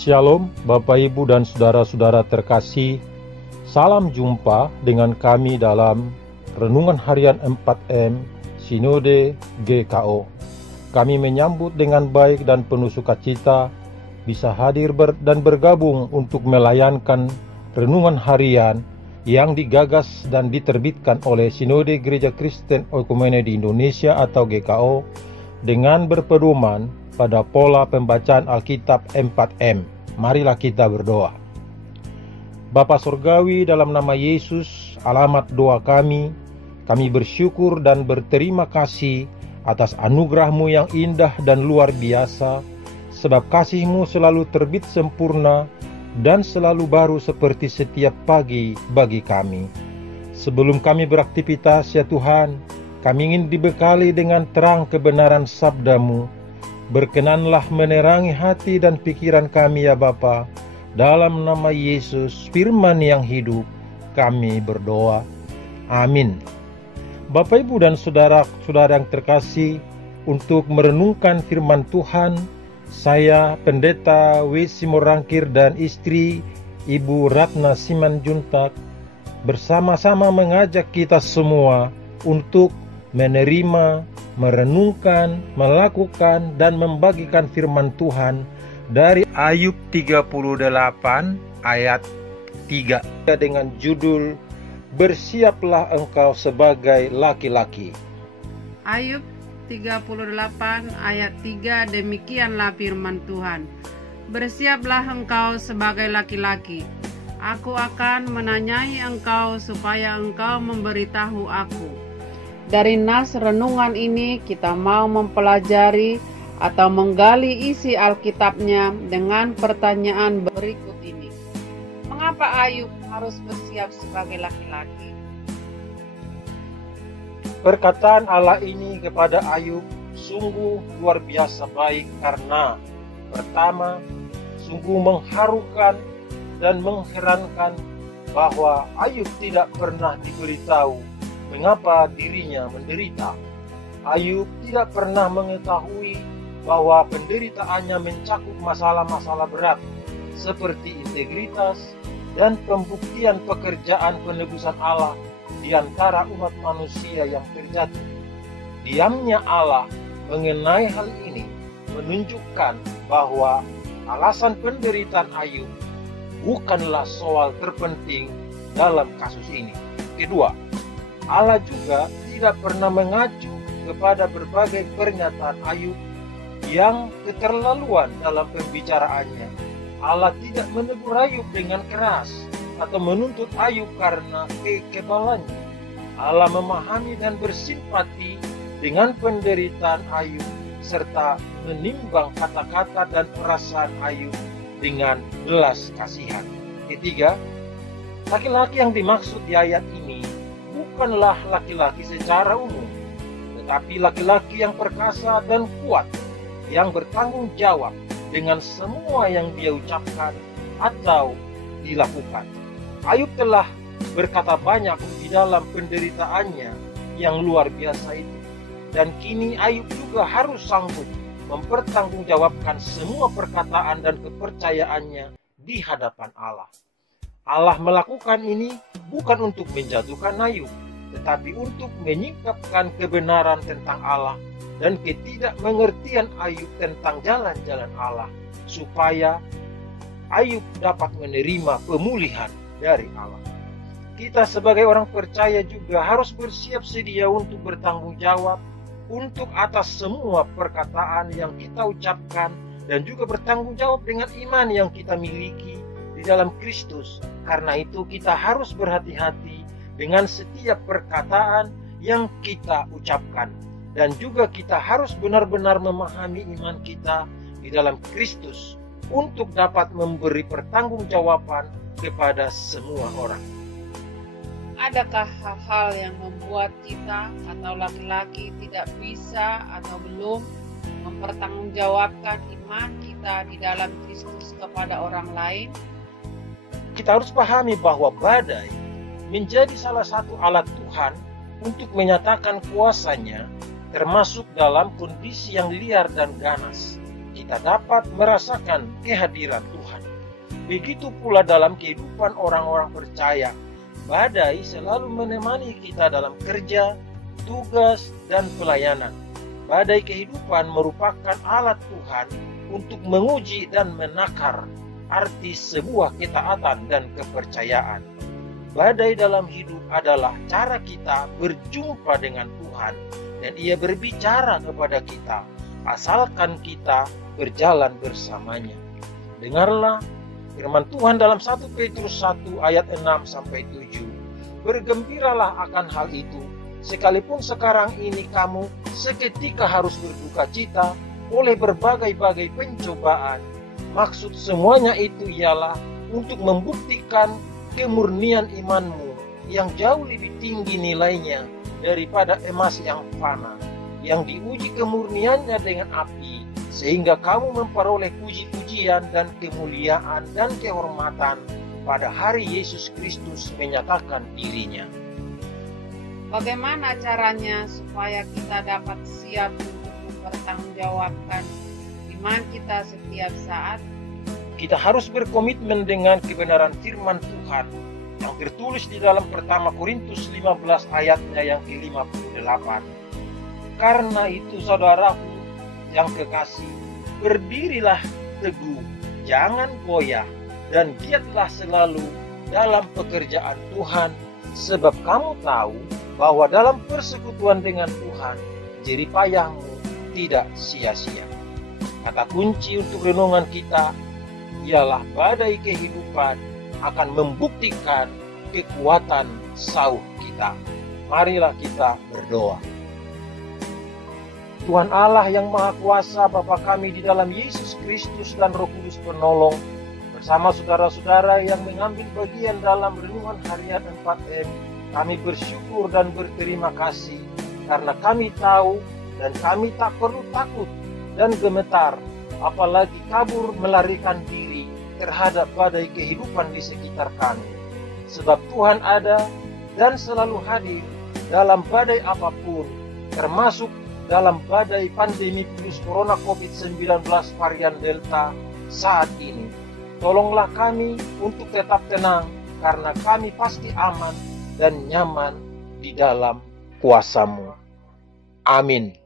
Shalom Bapak Ibu dan Saudara-saudara terkasih. Salam jumpa dengan kami dalam Renungan Harian 4M Sinode GKO. Kami menyambut dengan baik dan penuh sukacita bisa hadir dan bergabung untuk melayankan Renungan Harian yang digagas dan diterbitkan oleh Sinode Gereja Kristen Oikumene di Indonesia atau GKO dengan berpedoman pada pola pembacaan Alkitab 4M. Marilah kita berdoa. Bapa Surgawi, dalam nama Yesus, alamat doa kami bersyukur dan berterima kasih atas anugerah-Mu yang indah dan luar biasa, sebab kasih-Mu selalu terbit sempurna dan selalu baru seperti setiap pagi bagi kami. Sebelum kami beraktivitas, ya Tuhan, kami ingin dibekali dengan terang kebenaran sabda-Mu. Berkenanlah menerangi hati dan pikiran kami, ya Bapa. Dalam nama Yesus, firman yang hidup, kami berdoa. Amin. Bapak, Ibu, dan saudara-saudara yang terkasih, untuk merenungkan firman Tuhan, saya Pendeta W. Simorangkir dan istri Ibu Ratna Simanjuntak bersama-sama mengajak kita semua untuk menerima, merenungkan, melakukan, dan membagikan firman Tuhan dari Ayub 38 ayat 3 dengan judul Bersiaplah engkau sebagai laki-laki. Ayub 38 ayat 3, demikianlah firman Tuhan. Bersiaplah engkau sebagai laki-laki. Aku akan menanyai engkau supaya engkau memberitahu aku. Dari nas renungan ini kita mau mempelajari atau menggali isi Alkitabnya dengan pertanyaan berikut ini. Mengapa Ayub harus bersiap sebagai laki-laki? Perkataan Allah ini kepada Ayub sungguh luar biasa baik karena pertama, sungguh mengharukan dan mengherankan bahwa Ayub tidak pernah diberitahu mengapa dirinya menderita. Ayub tidak pernah mengetahui bahwa penderitaannya mencakup masalah-masalah berat seperti integritas dan pembuktian pekerjaan penebusan Allah di antara umat manusia yang terjatuh. Diamnya Allah mengenai hal ini menunjukkan bahwa alasan penderitaan Ayub bukanlah soal terpenting dalam kasus ini. Kedua, Allah juga tidak pernah mengacu kepada berbagai pernyataan Ayub yang keterlaluan dalam pembicaraannya. Allah tidak menegur Ayub dengan keras atau menuntut Ayub karena kekebalannya. Allah memahami dan bersimpati dengan penderitaan Ayub serta menimbang kata-kata dan perasaan Ayub dengan belas kasihan. Ketiga, laki-laki yang dimaksud di ayat ini bukanlah laki-laki secara umum, tetapi laki-laki yang perkasa dan kuat, yang bertanggung jawab dengan semua yang dia ucapkan atau dilakukan. Ayub telah berkata banyak di dalam penderitaannya yang luar biasa itu, dan kini Ayub juga harus sanggup mempertanggungjawabkan semua perkataan dan kepercayaannya di hadapan Allah. Allah melakukan ini bukan untuk menjatuhkan Ayub, tetapi untuk menyingkapkan kebenaran tentang Allah dan ketidakmengertian Ayub tentang jalan-jalan Allah, supaya Ayub dapat menerima pemulihan dari Allah. Kita sebagai orang percaya juga harus bersiap sedia untuk bertanggung jawab untuk atas semua perkataan yang kita ucapkan dan juga bertanggung jawab dengan iman yang kita miliki di dalam Kristus. Karena itu kita harus berhati-hati dengan setiap perkataan yang kita ucapkan, dan juga kita harus benar-benar memahami iman kita di dalam Kristus untuk dapat memberi pertanggungjawaban kepada semua orang. Adakah hal-hal yang membuat kita atau laki-laki tidak bisa atau belum mempertanggungjawabkan iman kita di dalam Kristus kepada orang lain? Kita harus pahami bahwa badai menjadi salah satu alat Tuhan untuk menyatakan kuasa-Nya, termasuk dalam kondisi yang liar dan ganas. Kita dapat merasakan kehadiran Tuhan. Begitu pula dalam kehidupan orang-orang percaya, badai selalu menemani kita dalam kerja, tugas, dan pelayanan. Badai kehidupan merupakan alat Tuhan untuk menguji dan menakar arti sebuah ketaatan dan kepercayaan. Badai dalam hidup adalah cara kita berjumpa dengan Tuhan, dan Ia berbicara kepada kita, asalkan kita berjalan bersamanya. Dengarlah firman Tuhan dalam 1 Petrus 1 ayat 6-7. Bergembiralah akan hal itu, sekalipun sekarang ini kamu seketika harus berduka cita oleh berbagai-bagai pencobaan. Maksud semuanya itu ialah untuk membuktikan kemurnian imanmu yang jauh lebih tinggi nilainya daripada emas yang fana, yang diuji kemurniannya dengan api, sehingga kamu memperoleh puji-pujian dan kemuliaan dan kehormatan pada hari Yesus Kristus menyatakan dirinya. Bagaimana caranya supaya kita dapat siap untuk mempertanggungjawabkan iman kita setiap saat? Kita harus berkomitmen dengan kebenaran firman Tuhan yang tertulis di dalam 1 Korintus 15 ayatnya yang ke-58. Karena itu saudaraku yang kekasih, berdirilah teguh, jangan goyah, dan giatlah selalu dalam pekerjaan Tuhan, sebab kamu tahu bahwa dalam persekutuan dengan Tuhan, jerih payahmu tidak sia-sia. Kata kunci untuk renungan kita ialah badai kehidupan akan membuktikan kekuatan sauh kita. Marilah kita berdoa. Tuhan Allah yang Maha Kuasa, Bapa kami di dalam Yesus Kristus dan Roh Kudus penolong, bersama saudara-saudara yang mengambil bagian dalam renungan harian 4M, kami bersyukur dan berterima kasih karena kami tahu dan kami tak perlu takut dan gemetar, apalagi kabur melarikan diri terhadap badai kehidupan di sekitar kami. Sebab Tuhan ada dan selalu hadir dalam badai apapun, termasuk dalam badai pandemi virus corona COVID-19 varian Delta saat ini. Tolonglah kami untuk tetap tenang, karena kami pasti aman dan nyaman di dalam kuasa-Mu. Amin.